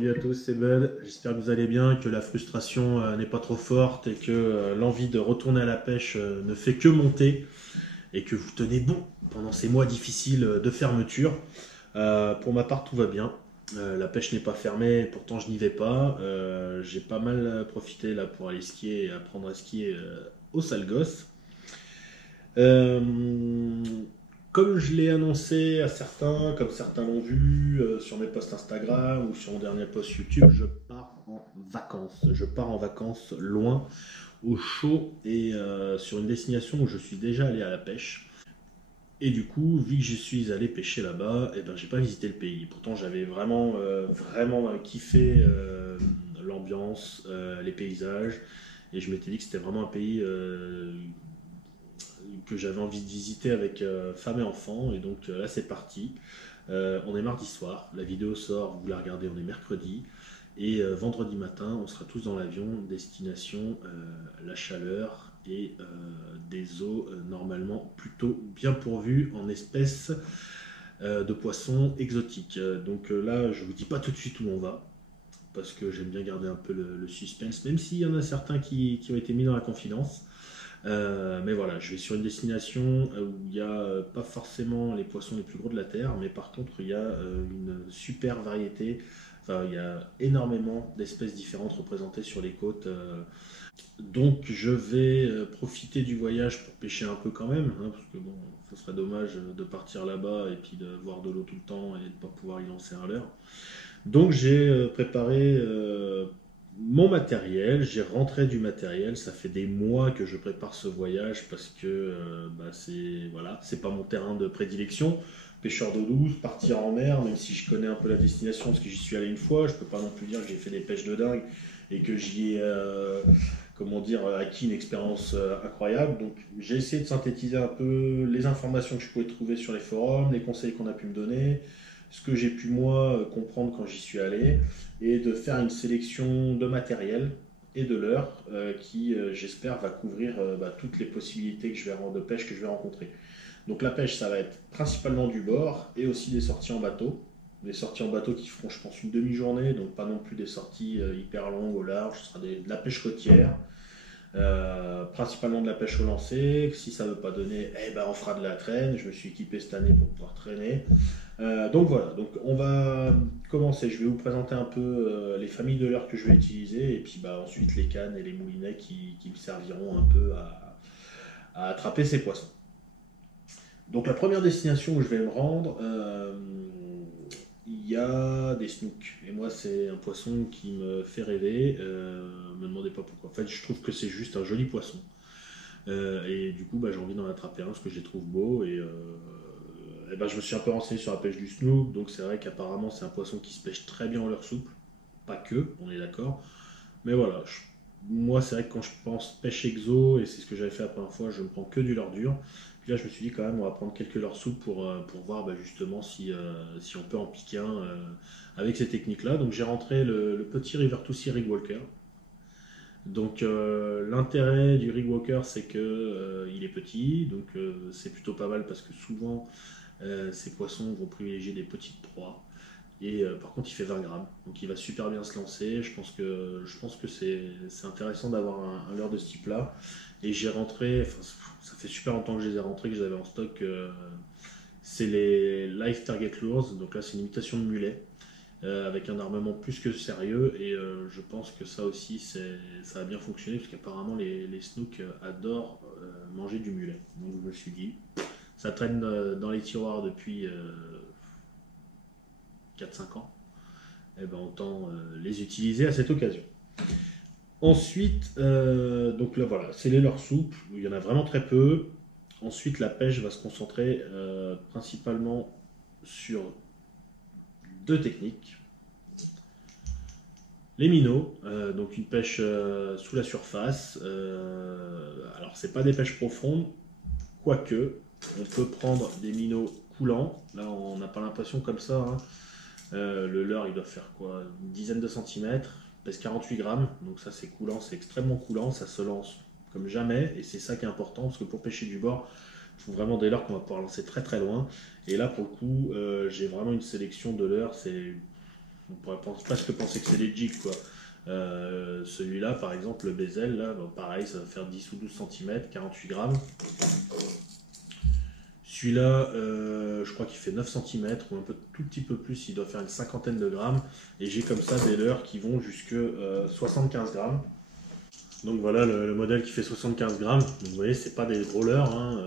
Salut à tous, c'est Bud. J'espère que vous allez bien, que la frustration n'est pas trop forte et que l'envie de retourner à la pêche ne fait que monter et que vous tenez bon pendant ces mois difficiles de fermeture. Pour ma part, tout va bien. La pêche n'est pas fermée, pourtant je n'y vais pas. J'ai pas mal profité là pour aller skier et apprendre à skier au Salgosse. Euh, Comme je l'ai annoncé à certains, comme certains l'ont vu sur mes posts Instagram ou sur mon dernier post YouTube, je pars en vacances. Je pars en vacances loin, au chaud et sur une destination où je suis déjà allé à la pêche. Et du coup, vu que j'y suis allé pêcher là-bas, eh ben, j'ai pas visité le pays. Pourtant, j'avais vraiment kiffé l'ambiance, les paysages. Et je m'étais dit que c'était vraiment un pays que j'avais envie de visiter avec femme et enfants. Et donc là, c'est parti. On est mardi soir. La vidéo sort, vous la regardez, on est mercredi. Et vendredi matin, on sera tous dans l'avion, destination la chaleur et des eaux normalement plutôt bien pourvues en espèces de poissons exotiques. Donc là, je vous dis pas tout de suite où on va, parce que j'aime bien garder un peu le suspense, même s'il y en a certains qui ont été mis dans la confidence. Mais voilà, je vais sur une destination où il n'y a pas forcément les poissons les plus gros de la Terre, mais par contre il y a une super variété. Enfin, il y a énormément d'espèces différentes représentées sur les côtes. Donc je vais profiter du voyage pour pêcher un peu quand même, hein, parce que bon, ce serait dommage de partir là-bas et puis de voir de l'eau tout le temps et de ne pas pouvoir y lancer un leurre. Donc j'ai préparé mon matériel, j'ai rentré du matériel, ça fait des mois que je prépare ce voyage parce que c'est voilà, c'est pas mon terrain de prédilection. Pêcheur d'eau douce, partir en mer, même si je connais un peu la destination parce que j'y suis allé une fois, je peux pas non plus dire que j'ai fait des pêches de dingue et que j'y ai comment dire acquis une expérience incroyable. Donc j'ai essayé de synthétiser un peu les informations que je pouvais trouver sur les forums, les conseils qu'on a pu me donner, ce que j'ai pu moi comprendre quand j'y suis allé, et de faire une sélection de matériel et de l'heure qui, j'espère, va couvrir toutes les possibilités de pêche que je vais rencontrer. Donc la pêche, ça va être principalement du bord et aussi des sorties en bateau. Des sorties en bateau qui feront, je pense, une demi-journée, donc pas non plus des sorties hyper longues au large, ce sera de la pêche côtière. Principalement de la pêche au lancer. Si ça ne veut pas donner, eh ben on fera de la traîne. Je me suis équipé cette année pour pouvoir traîner. Donc voilà, donc on va commencer. Je vais vous présenter un peu les familles de leurres que je vais utiliser et puis ensuite les cannes et les moulinets qui me serviront un peu à attraper ces poissons. Donc la première destination où je vais me rendre, il y a des snooks. Et moi, c'est un poisson qui me fait rêver. Me demandez pas pourquoi. En fait, je trouve que c'est juste un joli poisson. Et du coup, j'ai envie d'en attraper un parce que je les trouve beaux. Et je me suis un peu renseigné sur la pêche du snook. Donc c'est vrai qu'apparemment, c'est un poisson qui se pêche très bien en leurre souple. Pas que, on est d'accord. Mais voilà, moi, c'est vrai que quand je pense pêche exo, et c'est ce que j'avais fait la première fois, je ne prends que du leurre dur. Puis là, je me suis dit quand même, on va prendre quelques leurres souples pour voir justement si on peut en piquer un avec ces techniques-là. Donc j'ai rentré le petit River to Sea Rig Walker. Donc l'intérêt du Rig Walker, c'est que il est petit, donc c'est plutôt pas mal parce que souvent ces poissons vont privilégier des petites proies. Et par contre, il fait 20 grammes, donc il va super bien se lancer. Je pense que c'est intéressant d'avoir un leurre de ce type-là. Et j'ai rentré, enfin, ça fait super longtemps que je les ai rentrés, que je les avais en stock. C'est les Live Target Lures, donc là c'est une imitation de mulet, avec un armement plus que sérieux. Et je pense que ça aussi, ça a bien fonctionné, parce qu'apparemment les snooks adorent manger du mulet. Donc je me suis dit, ça traîne dans les tiroirs depuis 4-5 ans, eh ben, autant les utiliser à cette occasion. Ensuite, donc là voilà, c'est les leurres souples, il y en a vraiment très peu. Ensuite, la pêche va se concentrer principalement sur deux techniques. Les minots, donc une pêche sous la surface. Alors, c'est pas des pêches profondes, quoique on peut prendre des minots coulants. Là, on n'a pas l'impression comme ça, hein. Le leurre, il doit faire quoi? Une dizaine de centimètres, pèse 48 grammes, donc ça c'est coulant, c'est extrêmement coulant, ça se lance comme jamais, et c'est ça qui est important, parce que pour pêcher du bord, il faut vraiment des leurres qu'on va pouvoir lancer très très loin. Et là, pour le coup, j'ai vraiment une sélection de leurres, c'est On pourrait presque penser que c'est des jigs, quoi. Celui-là, par exemple, le bezel, là, bon, pareil, ça va faire 10 ou 12 cm, 48 grammes. Celui-là, je crois qu'il fait 9 cm ou un tout petit peu plus, il doit faire une cinquantaine de grammes. Et j'ai comme ça des leurres qui vont jusque 75 grammes. Donc voilà le modèle qui fait 75 grammes. Donc, vous voyez, c'est pas des gros leurres, hein.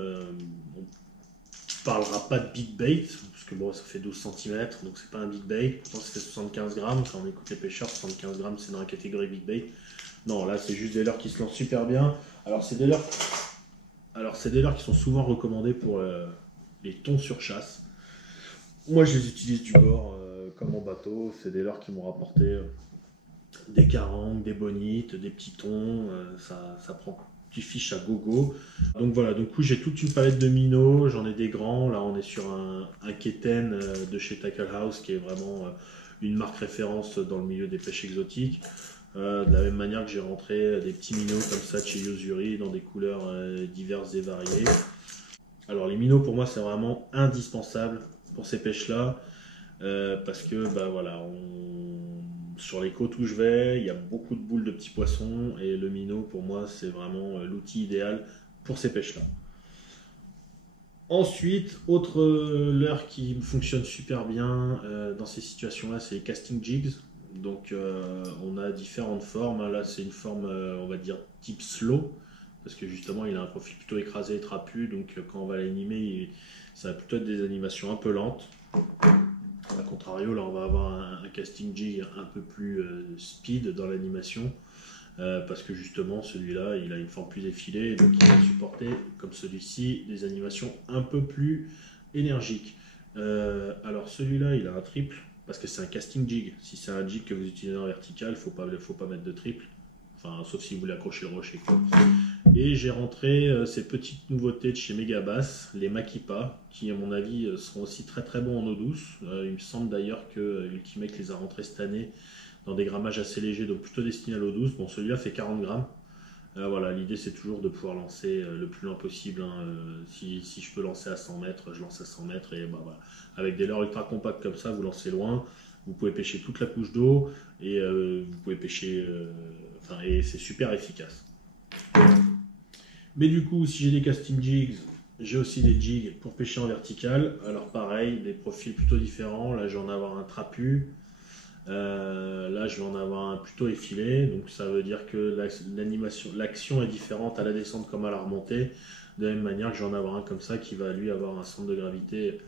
On ne parlera pas de big bait, parce que bon, ça fait 12 cm, donc c'est pas un big bait. Pourtant, ça fait 75 grammes. Quand on écoute les pêcheurs, 75 grammes, c'est dans la catégorie big bait. Non, là, c'est juste des leurres qui se lancent super bien. Alors, c'est des leurres qui sont souvent recommandés pour les thons sur chasse. Moi, je les utilise du bord comme en bateau. C'est des leurres qui m'ont rapporté des carangues, des bonites, des petits thons. Ça prend petit fiche à gogo. Donc voilà, du coup, j'ai toute une palette de minots. J'en ai des grands. Là, on est sur un Keten de chez Tackle House, qui est vraiment une marque référence dans le milieu des pêches exotiques. De la même manière que j'ai rentré des petits minots comme ça de chez Yozuri dans des couleurs diverses et variées. Alors les minots pour moi c'est vraiment indispensable pour ces pêches-là parce que bah, voilà, sur les côtes où je vais, il y a beaucoup de boules de petits poissons et le minot pour moi c'est vraiment l'outil idéal pour ces pêches-là. Ensuite, autre leurre qui fonctionne super bien dans ces situations-là, c'est les casting jigs. Donc on a différentes formes. Là c'est une forme on va dire type slow parce que justement il a un profil plutôt écrasé et trapu. Donc quand on va l'animer ça va plutôt être des animations un peu lentes. A contrario là on va avoir un casting jig un peu plus speed dans l'animation. Parce que justement celui-là il a une forme plus effilée donc il va supporter comme celui-ci des animations un peu plus énergiques. Alors celui-là il a un triple parce que c'est un casting jig. Si c'est un jig que vous utilisez en vertical, faut pas mettre de triple, enfin sauf si vous voulez accrocher le rocher quoi. Et j'ai rentré ces petites nouveautés de chez Megabass, les Makipa, qui à mon avis seront aussi très très bons en eau douce. Il me semble d'ailleurs que Ultimate les a rentrés cette année dans des grammages assez légers, donc plutôt destinés à l'eau douce. Bon, celui-là fait 40 grammes. Voilà, l'idée c'est toujours de pouvoir lancer le plus loin possible. Hein. Si je peux lancer à 100 mètres, je lance à 100 mètres. Et bah, voilà. Avec des leurres ultra compacts comme ça, vous lancez loin. Vous pouvez pêcher toute la couche d'eau et vous pouvez pêcher. Et c'est super efficace. Mais du coup, si j'ai des casting jigs, j'ai aussi des jigs pour pêcher en vertical. Alors pareil, des profils plutôt différents. Là, je vais en avoir un trapu. Là je vais en avoir un plutôt effilé, donc ça veut dire que l'action est différente à la descente comme à la remontée, de la même manière que je vais en avoir un comme ça qui va lui avoir un centre de gravité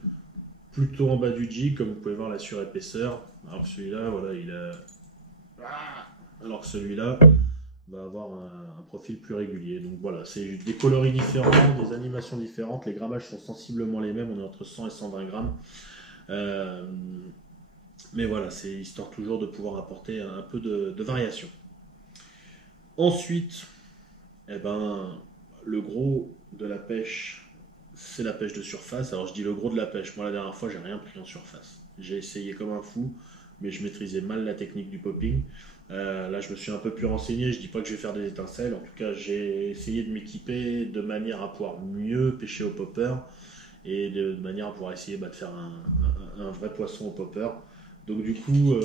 plutôt en bas du jig, comme vous pouvez voir la surépaisseur. Alors celui-là voilà alors que celui-là va avoir un profil plus régulier. Donc voilà, c'est des coloris différents, des animations différentes, les grammages sont sensiblement les mêmes, on est entre 100 et 120 grammes. Mais voilà, c'est histoire toujours de pouvoir apporter un peu de variation. Ensuite, eh ben, le gros de la pêche, c'est la pêche de surface. Alors je dis le gros de la pêche, moi la dernière fois j'ai rien pris en surface. J'ai essayé comme un fou, mais je maîtrisais mal la technique du popping. Là je me suis un peu plus renseigné, je dis pas que je vais faire des étincelles, en tout cas j'ai essayé de m'équiper de manière à pouvoir mieux pêcher au popper et de manière à pouvoir essayer de faire un vrai poisson au popper. Donc du coup,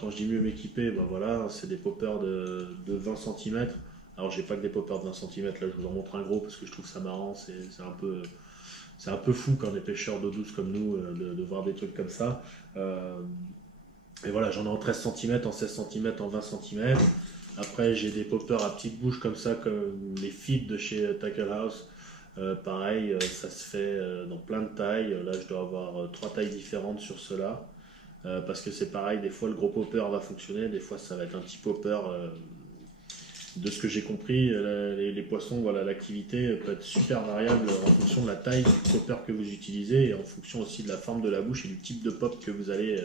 quand je dis mieux m'équiper, voilà, c'est des poppers de 20 cm. Alors j'ai pas que des poppers de 20 cm, là je vous en montre un gros parce que je trouve ça marrant, c'est un peu fou quand on est pêcheurs d'eau douce comme nous de voir des trucs comme ça. Et voilà, j'en ai en 13 cm, en 16 cm, en 20 cm. Après j'ai des poppers à petite bouche comme ça, comme les feeds de chez Tackle House. Pareil, ça se fait dans plein de tailles. Là je dois avoir 3 tailles différentes sur cela. Parce que c'est pareil, des fois le gros popper va fonctionner, des fois ça va être un petit popper. De ce que j'ai compris, les poissons, voilà, l'activité peut être super variable en fonction de la taille du popper que vous utilisez et en fonction aussi de la forme de la bouche et du type de pop que vous allez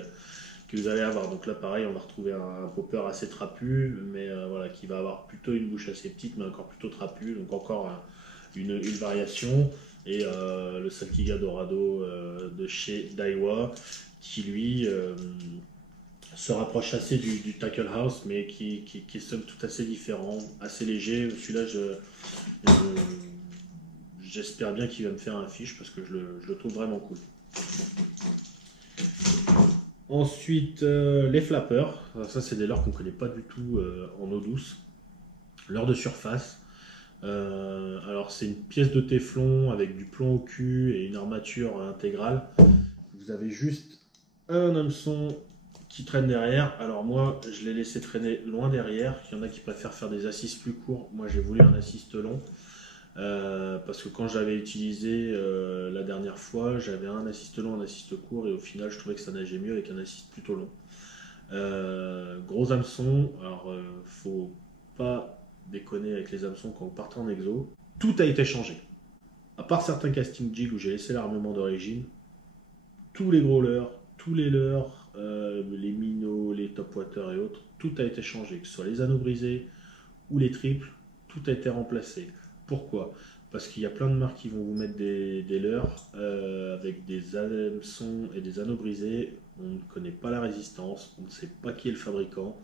avoir. Donc là pareil, on va retrouver un popper assez trapu, mais voilà, qui va avoir plutôt une bouche assez petite, mais encore plutôt trapu, donc encore une variation. Et le Saltiga Dorado de chez Daiwa, qui lui se rapproche assez du Tackle House, mais qui est somme toute assez différent, assez léger. Celui-là, j'espère bien qu'il va me faire un fiche parce que je le trouve vraiment cool. Ensuite, les flappers. Ça, c'est des leurres qu'on ne connaît pas du tout en eau douce. Leurre de surface. Alors, c'est une pièce de téflon avec du plomb au cul et une armature intégrale. Vous avez juste un hameçon qui traîne derrière. Alors moi, je l'ai laissé traîner loin derrière. Il y en a qui préfèrent faire des assises plus courts. Moi, j'ai voulu un assiste long. Parce que quand j'avais utilisé la dernière fois, j'avais un assiste long, un assiste court, et au final, je trouvais que ça nageait mieux avec un assiste plutôt long. Gros hameçon, alors faut pas déconner avec les hameçons quand vous partez en exo. Tout a été changé. À part certains casting jigs où j'ai laissé l'armement d'origine, tous les gros leurres, tous les leurres, les minots, les topwater et autres, tout a été changé, que ce soit les anneaux brisés ou les triples, tout a été remplacé. Pourquoi? Parce qu'il y a plein de marques qui vont vous mettre des leurres avec des hameçons et des anneaux brisés. On ne connaît pas la résistance, on ne sait pas qui est le fabricant.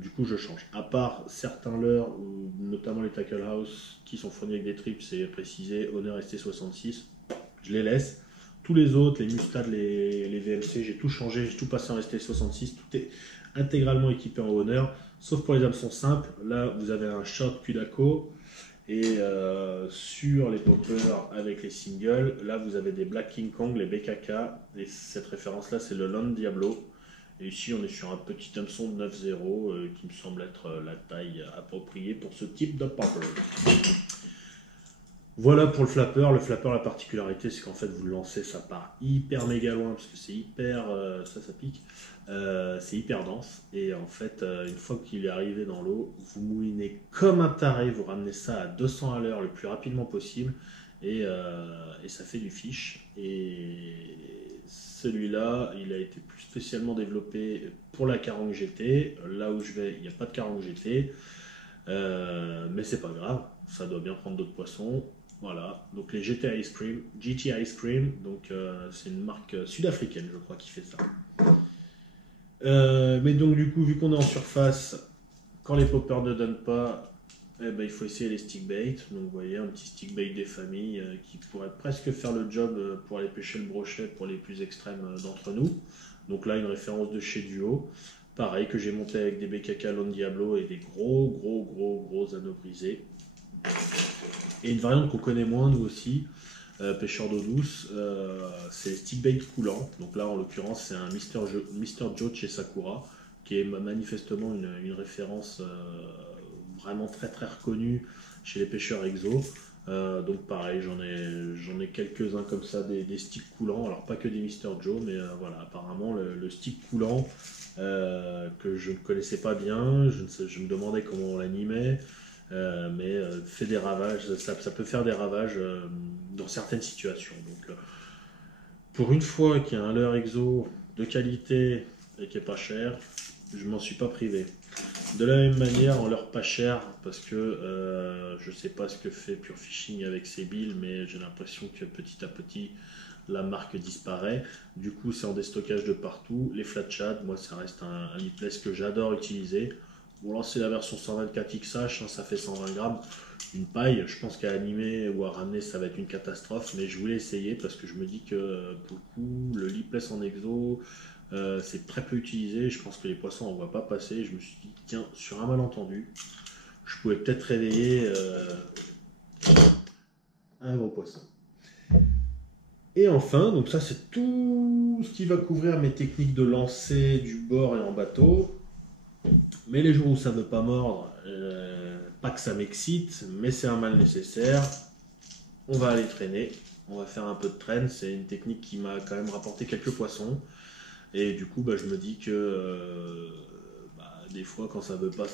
Du coup, je change. À part certains leurres, notamment les Tackle House, qui sont fournis avec des triples, c'est précisé, Honor ST66, je les laisse. Tous les autres, les Mustad, les VMC, j'ai tout changé, j'ai tout passé en ST66, tout est intégralement équipé en Honor, sauf pour les hameçons simples. Là, vous avez un short Kudako, et sur les poppers avec les singles, là vous avez des Black King Kong, les BKK, et cette référence-là c'est le Land Diablo. Et ici on est sur un petit hameçon de 9,0 qui me semble être la taille appropriée pour ce type de popper. Voilà pour le flapper. Le flapper, la particularité, c'est qu'en fait, vous le lancez, ça part hyper méga loin parce que c'est hyper, ça pique, c'est hyper dense. Et en fait, une fois qu'il est arrivé dans l'eau, vous moulinez comme un taré, vous ramenez ça à 200 à l'heure le plus rapidement possible et ça fait du fish. Et celui-là, il a été plus spécialement développé pour la Carangue GT. Là où je vais, il n'y a pas de Carangue GT. Mais c'est pas grave, ça doit bien prendre d'autres poissons. Voilà, donc les GT Ice Cream, donc c'est une marque sud-africaine, je crois, qui fait ça. Mais donc du coup, vu qu'on est en surface, quand les poppers ne donnent pas, eh ben, il faut essayer les stick bait. Donc vous voyez, un petit stick bait des familles qui pourrait presque faire le job pour aller pêcher le brochet pour les plus extrêmes d'entre nous. Donc là, une référence de chez Duo. Pareil, que j'ai monté avec des BKK Lone Diablo et des gros anneaux brisés. Et une variante qu'on connaît moins, nous aussi, pêcheurs d'eau douce, c'est les stick bait coulants. Donc là, en l'occurrence, c'est un Mr. Joe chez Sakura, qui est manifestement une référence vraiment très reconnue chez les pêcheurs exo. Donc pareil, j'en ai quelques-uns comme ça, des sticks coulants. Alors pas que des Mr. Joe, mais voilà, apparemment le stick coulant que je ne connaissais pas bien, je me demandais comment on l'animait. Mais fait des ravages, ça peut faire des ravages dans certaines situations. Donc, pour une fois qu'il y a un leurre exo de qualité et qui est pas cher, je m'en suis pas privé. De la même manière, en leurre pas cher, parce que je sais pas ce que fait Pure Fishing avec ses billes, mais j'ai l'impression que petit à petit la marque disparaît. Du coup, c'est en déstockage de partout. Les flat shad, moi, ça reste un lipless que j'adore utiliser. Bon, là, c'est la version 124 XH, hein, ça fait 120 grammes. Une paille, je pense qu'à animer ou à ramener, ça va être une catastrophe, mais je voulais essayer parce que je me dis que pour le coup, le lipless en exo, c'est très peu utilisé. Je pense que les poissons, on ne voit pas passer. Je me suis dit, tiens, sur un malentendu, je pouvais peut-être réveiller un gros poisson. Et enfin, donc ça, c'est tout ce qui va couvrir mes techniques de lancer du bord et en bateau. Mais les jours où ça ne veut pas mordre, pas que ça m'excite, mais c'est un mal nécessaire, on va aller traîner, on va faire un peu de traîne, c'est une technique qui m'a quand même rapporté quelques poissons, et du coup je me dis que des fois quand ça veut pas,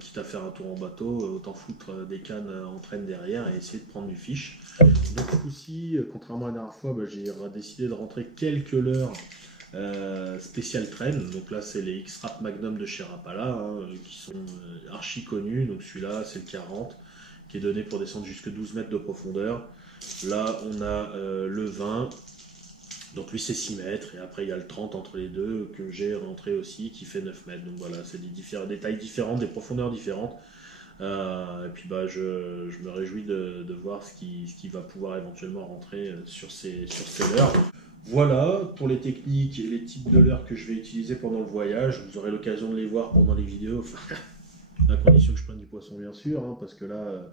quitte à faire un tour en bateau, autant foutre des cannes en traîne derrière et essayer de prendre du fiche. Donc ce coup-ci, contrairement à la dernière fois, j'ai décidé de rentrer quelques leurres spécial train. Donc là c'est les X-Rap Magnum de chez Rapala qui sont archi connus. Donc celui-là c'est le 40 qui est donné pour descendre jusque 12 mètres de profondeur. Là on a le 20, donc lui c'est 6 mètres, et après il y a le 30 entre les deux que j'ai rentré aussi qui fait 9 mètres. Donc voilà, c'est des tailles différentes, des profondeurs différentes. Et puis je me réjouis de voir ce qui va pouvoir éventuellement rentrer sur ces leurres. Voilà pour les techniques et les types de leurres que je vais utiliser pendant le voyage. Vous aurez l'occasion de les voir pendant les vidéos, enfin, à condition que je prenne du poisson bien sûr, hein, parce que là,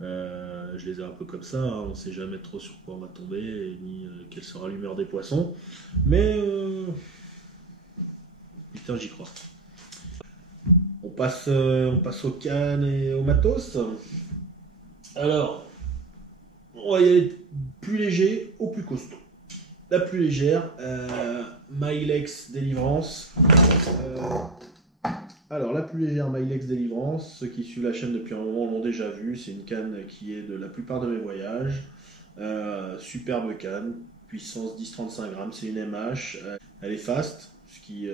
je les ai un peu comme ça, hein, on ne sait jamais trop sur quoi on va tomber, ni quelle sera l'humeur des poissons. Mais, putain, j'y crois. On passe aux cannes et au matos. Alors, on va y aller plus léger au plus costaud. La plus légère, Milex Délivrance. Alors, la plus légère Milex Délivrance, ceux qui suivent la chaîne depuis un moment l'ont déjà vu. C'est une canne qui est de la plupart de mes voyages. Superbe canne, puissance 10-35 grammes, c'est une MH. Elle est fast, ce qui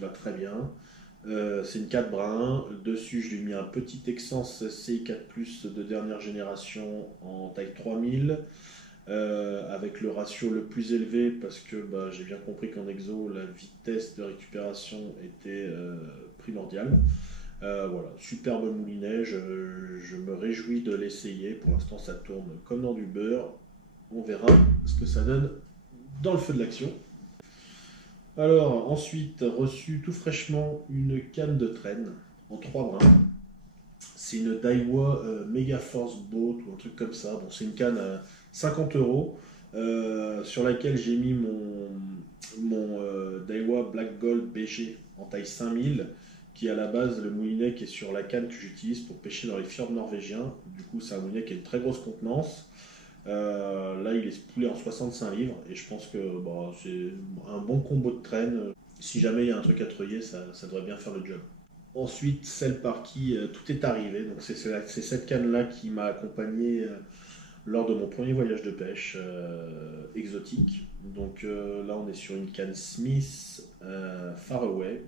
va très bien. C'est une 4 brins. Dessus, je lui ai mis un petit Texas CI4 Plus de dernière génération en taille 3000. Avec le ratio le plus élevé parce que bah, j'ai bien compris qu'en exo la vitesse de récupération était primordiale. Voilà, superbe moulinet, je me réjouis de l'essayer. Pour l'instant ça tourne comme dans du beurre. On verra ce que ça donne dans le feu de l'action. Alors ensuite reçu tout fraîchement une canne de traîne en 3 brins. C'est une Daiwa Mega Force Boat ou un truc comme ça. Bon, c'est une canne à 50 euros sur laquelle j'ai mis mon Daiwa Black Gold BG en taille 5000 qui est à la base le moulinet qui est sur la canne que j'utilise pour pêcher dans les fjords norvégiens. Du coup, c'est un moulinet qui a une très grosse contenance. Là, il est spoulé en 65 livres et je pense que bah, c'est un bon combo de traîne. Si jamais il y a un truc à treuiller, ça devrait bien faire le job. Ensuite, celle par qui tout est arrivé. Donc c'est cette canne-là qui m'a accompagné lors de mon premier voyage de pêche exotique. Donc là, on est sur une canne Smith Faraway.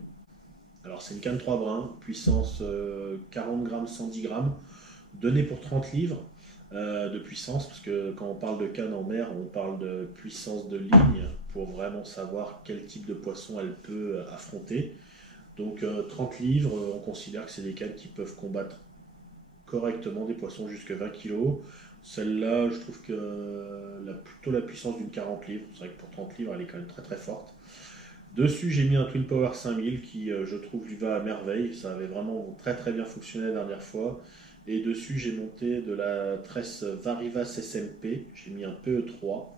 Alors c'est une canne 3 brins, puissance 40 grammes, 110 grammes, donnée pour 30 livres de puissance, parce que quand on parle de canne en mer, on parle de puissance de ligne pour vraiment savoir quel type de poisson elle peut affronter. Donc 30 livres, on considère que c'est des cannes qui peuvent combattre correctement des poissons jusqu'à 20 kg. Celle-là, je trouve que plutôt la puissance d'une 40 livres. C'est vrai que pour 30 livres, elle est quand même très très forte. Dessus, j'ai mis un Twin Power 5000 qui, je trouve, lui va à merveille. Ça avait vraiment très très bien fonctionné la dernière fois. Et dessus, j'ai monté de la tresse Varivas SMP. J'ai mis un PE3.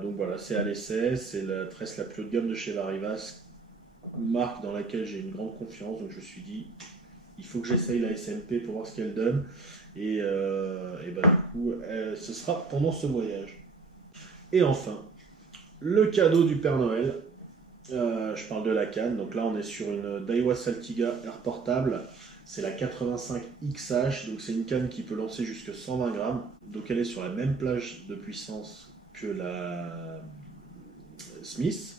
Donc voilà, c'est à l'essai. C'est la tresse la plus haut de gamme de chez Varivas, marque dans laquelle j'ai une grande confiance, donc je me suis dit il faut que j'essaye la SMP pour voir ce qu'elle donne et bah du coup ce sera pendant ce voyage. Et enfin le cadeau du Père Noël. Je parle de la canne, donc là on est sur une Daiwa Saltiga Air Portable, c'est la 85 XH, donc c'est une canne qui peut lancer jusque 120 grammes, donc elle est sur la même plage de puissance que la Smith.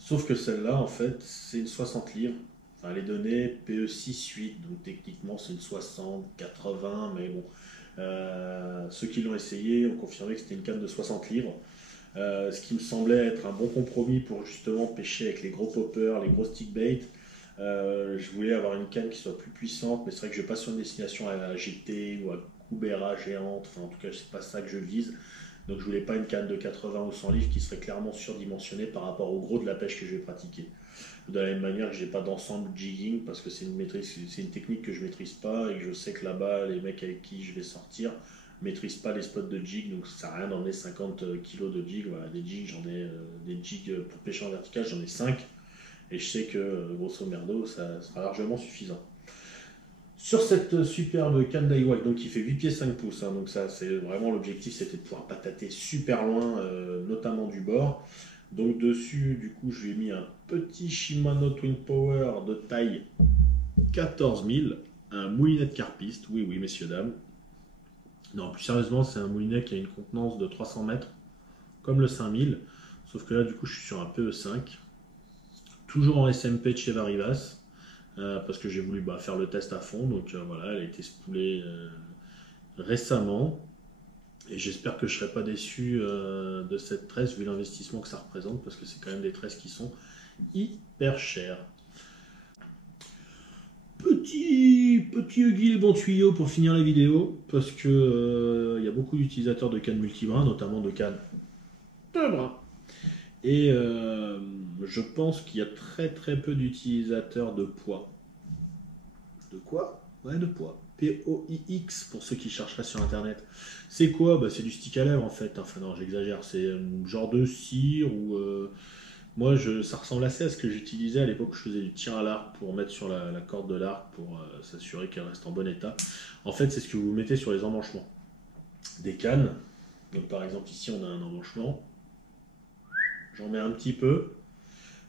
Sauf que celle-là, en fait, c'est une 60 livres. Enfin, elle est donnée PE6-8, donc techniquement c'est une 60, 80, mais bon. Ceux qui l'ont essayé ont confirmé que c'était une canne de 60 livres. Ce qui me semblait être un bon compromis pour justement pêcher avec les gros poppers, les gros stick bait. Je voulais avoir une canne qui soit plus puissante, mais c'est vrai que je vais pas sur une destination à GT ou à Kubera géante. Enfin, en tout cas, c'est pas ça que je vise. Donc je voulais pas une canne de 80 ou 100 livres qui serait clairement surdimensionnée par rapport au gros de la pêche que je vais pratiquer. De la même manière que j'ai pas d'ensemble jigging parce que c'est une technique que je maîtrise pas et que je sais que là-bas les mecs avec qui je vais sortir maîtrisent pas les spots de jig, donc ça sert à rien d'emmener 50 kg de jig. Voilà, des jigs, des jigs pour pêcher en vertical, j'en ai 5 et je sais que grosso merdo ça sera largement suffisant. Sur cette superbe canne Daiwa, donc qui fait 8 pieds 5 pouces, hein, donc ça c'est vraiment l'objectif, c'était de pouvoir patater super loin, notamment du bord. Donc dessus, du coup, je lui ai mis un petit Shimano Twin Power de taille 14000, un moulinet de carpiste, oui oui messieurs dames. Non, plus sérieusement, c'est un moulinet qui a une contenance de 300 mètres, comme le 5000, sauf que là du coup je suis sur un PE5, toujours en SMP de chez Varivas. Parce que j'ai voulu faire le test à fond. Donc voilà, elle a été spoulée récemment. Et j'espère que je ne serai pas déçu de cette tresse vu l'investissement que ça représente, parce que c'est quand même des tresses qui sont hyper chères. petit aiguille et bon tuyau pour finir la vidéo, parce que il y a beaucoup d'utilisateurs de cannes multibrin, notamment de cannes de brin. Et je pense qu'il y a très peu d'utilisateurs de poids. De quoi? Ouais, de poids. POIX pour ceux qui chercheraient sur internet. C'est quoi? Bah, c'est du stick à lèvres en fait. Enfin non, j'exagère. C'est un genre de cire ou moi ça ressemble assez à ce que j'utilisais à l'époque où je faisais du tir à l'arc pour mettre sur la corde de l'arc pour s'assurer qu'elle reste en bon état. En fait, c'est ce que vous mettez sur les emmanchements des cannes. Donc par exemple ici on a un emmanchement. J'en mets un petit peu.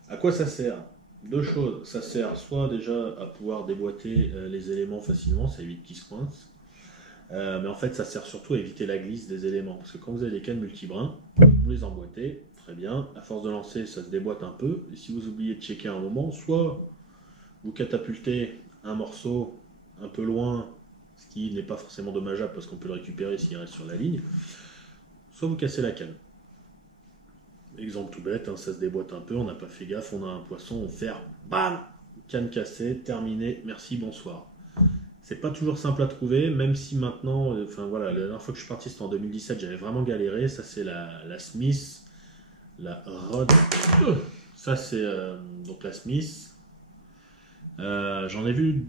À quoi ça sert? Deux choses. Ça sert soit déjà à pouvoir déboîter les éléments facilement, ça évite qu'ils se coincent. Mais en fait, ça sert surtout à éviter la glisse des éléments. Parce que quand vous avez des cannes multibrins, vous les emboîtez, très bien. À force de lancer, ça se déboîte un peu. Et si vous oubliez de checker un moment, soit vous catapultez un morceau un peu loin, ce qui n'est pas forcément dommageable parce qu'on peut le récupérer s'il reste sur la ligne, soit vous cassez la canne. Exemple tout bête, hein, ça se déboîte un peu, on n'a pas fait gaffe, on a un poisson, on fait BAM, canne cassée, terminé, merci, bonsoir. C'est pas toujours simple à trouver, même si maintenant, enfin voilà, la dernière fois que je suis parti, c'était en 2017, j'avais vraiment galéré. Ça, c'est la Smith, la Rod. Ça, c'est donc la Smith. J'en ai vu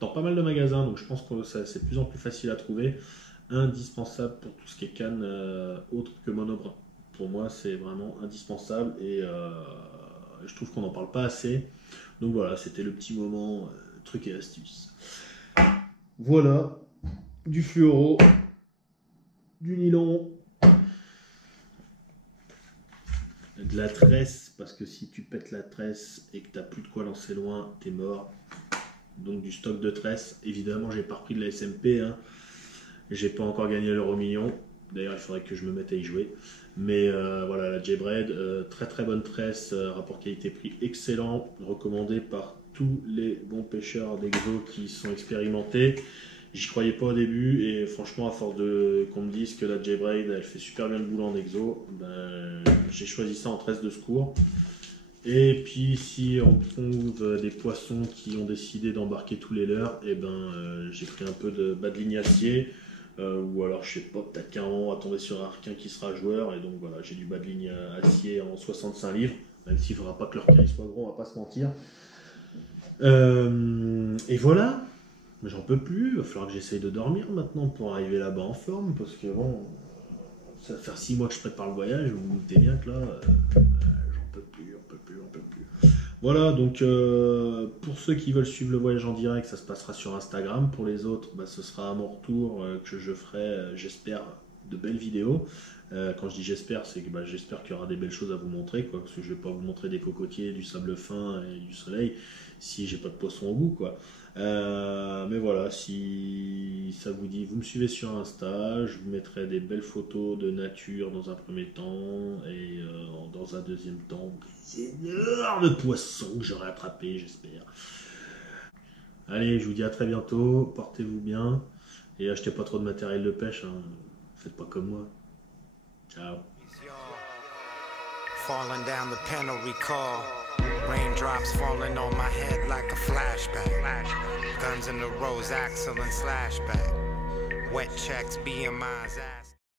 dans pas mal de magasins, donc je pense que c'est de plus en plus facile à trouver. Indispensable pour tout ce qui est canne autre que monobrin. Pour moi, c'est vraiment indispensable et je trouve qu'on n'en parle pas assez. Donc voilà, c'était le petit moment truc et astuce. Voilà, du fluoro, du nylon, de la tresse, parce que si tu pètes la tresse et que tu n'as plus de quoi lancer loin, t'es mort. Donc du stock de tresse. Évidemment, j'ai pas repris de la SMP. Hein. J'ai pas encore gagné l'euro million. D'ailleurs, il faudrait que je me mette à y jouer. Mais voilà, la J-Braid, très bonne tresse, rapport qualité-prix excellent, recommandé par tous les bons pêcheurs d'exo qui sont expérimentés. J'y croyais pas au début et franchement, à force qu'on me dise que la J-Braid elle fait super bien le boulot en exo, ben, j'ai choisi ça en tresse de secours. Et puis si on trouve des poissons qui ont décidé d'embarquer tous les leurs, et ben j'ai pris un peu de bas de ligne acier. Ou alors je sais pas, peut-être qu'à un moment on va tomber sur un requin qui sera joueur et donc voilà, j'ai du bas de ligne acier en 65 livres, même s'il faudra pas que le requin soit gros, on va pas se mentir. Et voilà, j'en peux plus, il va falloir que j'essaye de dormir maintenant pour arriver là-bas en forme, parce que bon, ça va faire 6 mois que je prépare le voyage, vous vous doutez bien que là, j'en peux plus. Voilà, donc pour ceux qui veulent suivre le voyage en direct, ça se passera sur Instagram. Pour les autres, bah, ce sera à mon retour que je ferai, j'espère, de belles vidéos. Quand je dis j'espère, c'est que bah, j'espère qu'il y aura des belles choses à vous montrer, quoi, parce que je ne vais pas vous montrer des cocotiers, du sable fin et du soleil si j'ai pas de poisson au bout, quoi. Mais voilà, si ça vous dit, vous me suivez sur Insta, je vous mettrai des belles photos de nature dans un premier temps et dans un deuxième temps, des énormes poissons que j'aurai attrapés, j'espère. Allez, je vous dis à très bientôt, portez-vous bien et achetez pas trop de matériel de pêche, hein. Faites pas comme moi. Ciao. Falling down the panel, recall. Raindrops falling on my head like a flashback. Guns in the rose, axle and slashback. Wet checks, BMI's ass.